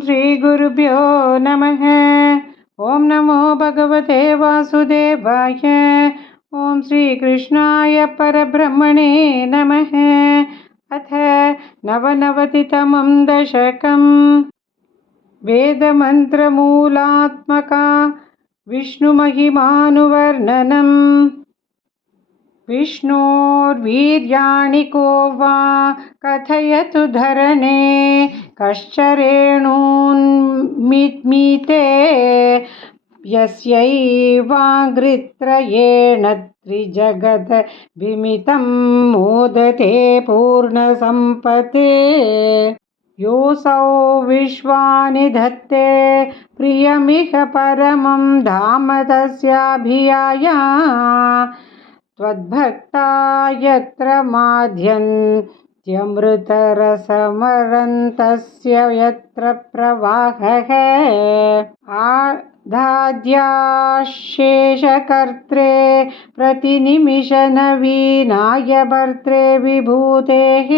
श्रीगुरुभ्यो नमः। ॐ नमो भगवते वासुदेवाय। ॐ श्रीकृष्णाय परब्रह्मणे नमः। अथ नवनवतितमं दशकं। वेदमन्त्रमूलात्मका विष्णुमहिमानुवर्णनम्। विष्णोर्वीर्याणि को वा कथयतु धरणे। कश्चरेणुन्मीते यस्यैवाग्रित्रयेण त्रिजगद्विमितं मोदते पूर्णसम्पते। योऽसौ विश्वानि धत्ते प्रियमिह परमं धाम तस्याभियाया। त्वद्भक्ता यत्र माध्यन्त्यमृतरसमरन्तस्य यत्र प्रवाहः। आधाद्याशेषकर्त्रे प्रतिनिमिषनवीनाय भर्त्रे विभूतेः।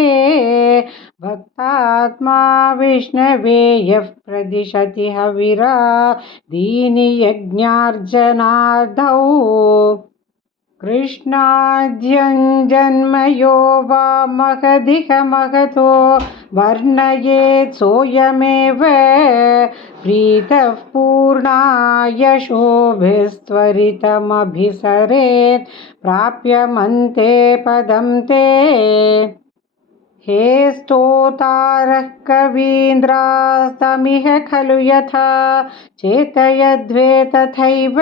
भक्तात्मा विष्णवे यः प्रदिशति हविरा दीनि यज्ञार्जनार्धौ। कृष्णाद्यञ्जन्म यो वा महदिह महतो वर्णयेत् सोऽयमेव प्रीतः पूर्णाय शोभिस्त्वरितमभिसरेत् प्राप्यमन्ते पदं ते। हे स्तोतारः कवीन्द्रास्तमिह खलु यथा चेतयध्वे तथैव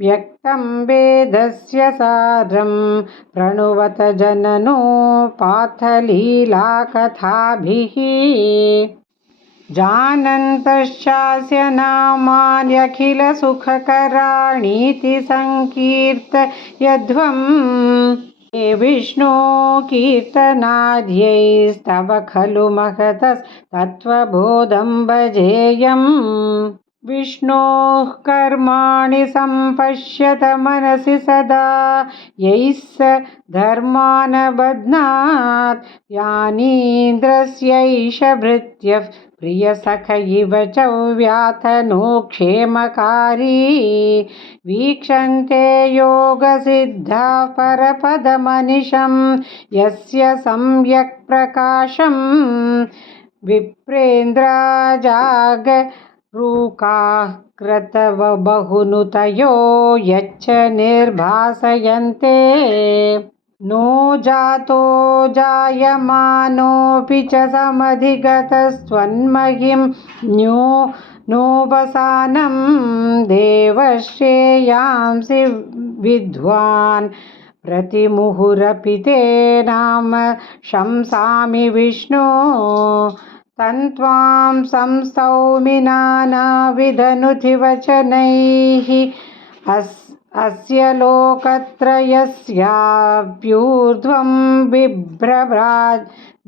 व्यक्तं वेदस्य सारं प्रणुवत जननो पार्थलीलाकथाभिः। जानन्तश्चास्य नामान्यखिलसुखकराणीति सङ्कीर्तयध्वम्। हे विष्णो कीर्तनाद्यैस्तव खलु महतस्तत्त्वबोधं भजेयम्। विष्णोः कर्माणि सम्पश्यत मनसि सदा यैः स धर्मान् बध्नात्। यानीन्द्रस्यैष भृत्यः प्रियसख इव च व्यातनो क्षेमकारी। वीक्षन्ते योगसिद्धाः परपदमनिशं यस्य सम्यक् प्रकाशं। विप्रेन्द्रा जागरूकाः क्रतवबहुनुतयो यच्च निर्भासयन्ते। नो जातो जायमानोऽपि च समधिगतस्त्वन्महिं नोऽवसानं। देवश्रेयांसि विद्वान् प्रतिमुहुरपि ते नाम शंसामि विष्णो। तन्त्वां संस्तौमि नानाविधनुतिवचनैः अस्य लोकत्रयस्याप्यूर्ध्वं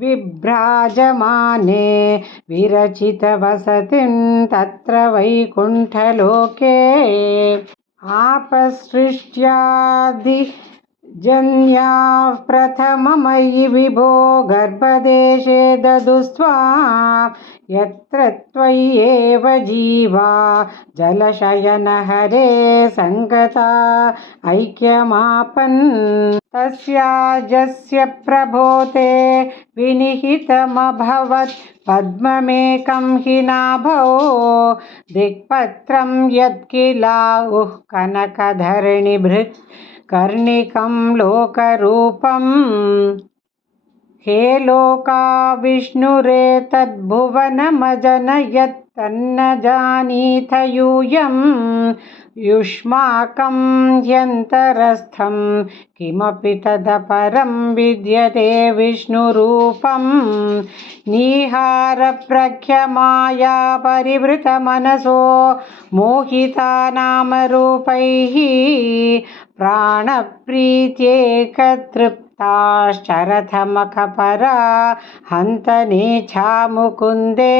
विभ्राजमाने विरचितवसतिं तत्र वैकुण्ठलोके। आपसृष्ट्यादिजन्याः प्रथममयि विभो गर्भदेशे ददुस्त्वां। यत्र त्वय्येव जीवा जलशयनहरे सङ्गता ऐक्यमापन्। तस्याजस्य प्रभो ते विनिहितमभवत् पद्ममेकं हि नाभौ। दिक्पत्रं यत्किलाहुः कनकधरणिभृत् कर्णिकं लोकरूपम्। हे लोका विष्णुरेतद्भुवनमजनयत् तन्न जानीथ यूयम्। युष्माकं ह्यन्तरस्थं किमपि तदपरं विद्यते विष्णुरूपम्। निहारप्रख्यमाया परिवृतमनसो मोहिता नामरूपैः। प्राणप्रीत्येकतृप्ताश्चरथमखपरा हन्त नेच्छा मुकुन्दे।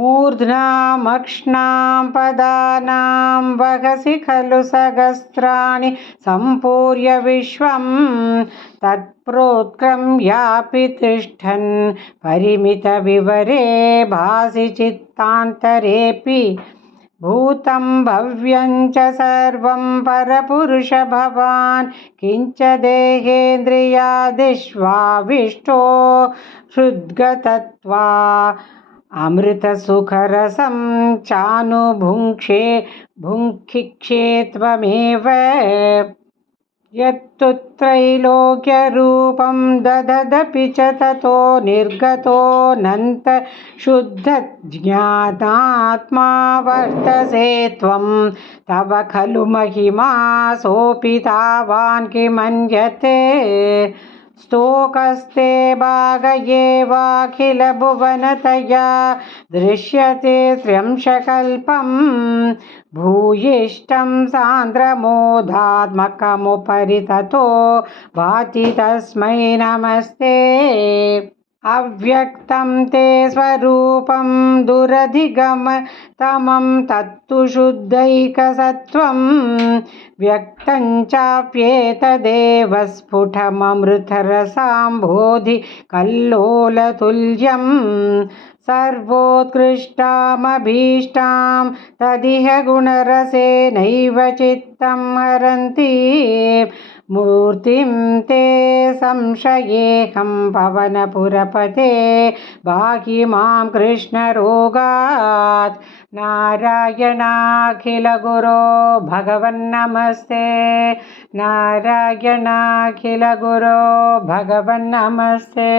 मूर्ध्नामक्ष्णां पदानां वहसि खलु सहस्राणि सम्पूर्य विश्वं तत्प्रोत्क्रम्यापि तिष्ठन् परिमितविवरे भासि चित्तान्तरेऽपि भूतं भव्यं च सर्वं परपुरुष भवान् किञ्च देहेन्द्रियादिष्वाविष्टो हृद्गतत्वा अमृतसुखरसं चानुभुङ्क्षे भुङ्क्षिक्षे त्वमेव यत्तु त्रैलोक्यरूपं दददपि च ततो निर्गतोऽनन्त शुद्धज्ञानात्मा वर्तसे त्वं तव खलु महिमा सोऽपि तावान् किमन्यते स्तोकस्ते भागयेवाखिलभुवनतया दृश्यते त्र्यंशकल्पं भूयिष्ठं सान्द्रमोदात्मकमुपरि ततो भाति तस्मै नमस्ते अव्यक्तं ते स्वरूपं दुरधिगमतमं तत्तु शुद्धैकसत्त्वं व्यक्तं चाप्येतदेव स्फुटममृतरसाम्भोधि कल्लोलतुल्यं सर्वोत्कृष्टामभीष्टां तदिह गुणरसेनैव चित्तं हरन्ति मूर्तिं ते संशयेऽहं पवनपुरपते पाहि मां कृष्णरोगात् नारायणाखिलगुरो भगवन्नमस्ते नारायणाखिलगुरो भगवन्नमस्ते।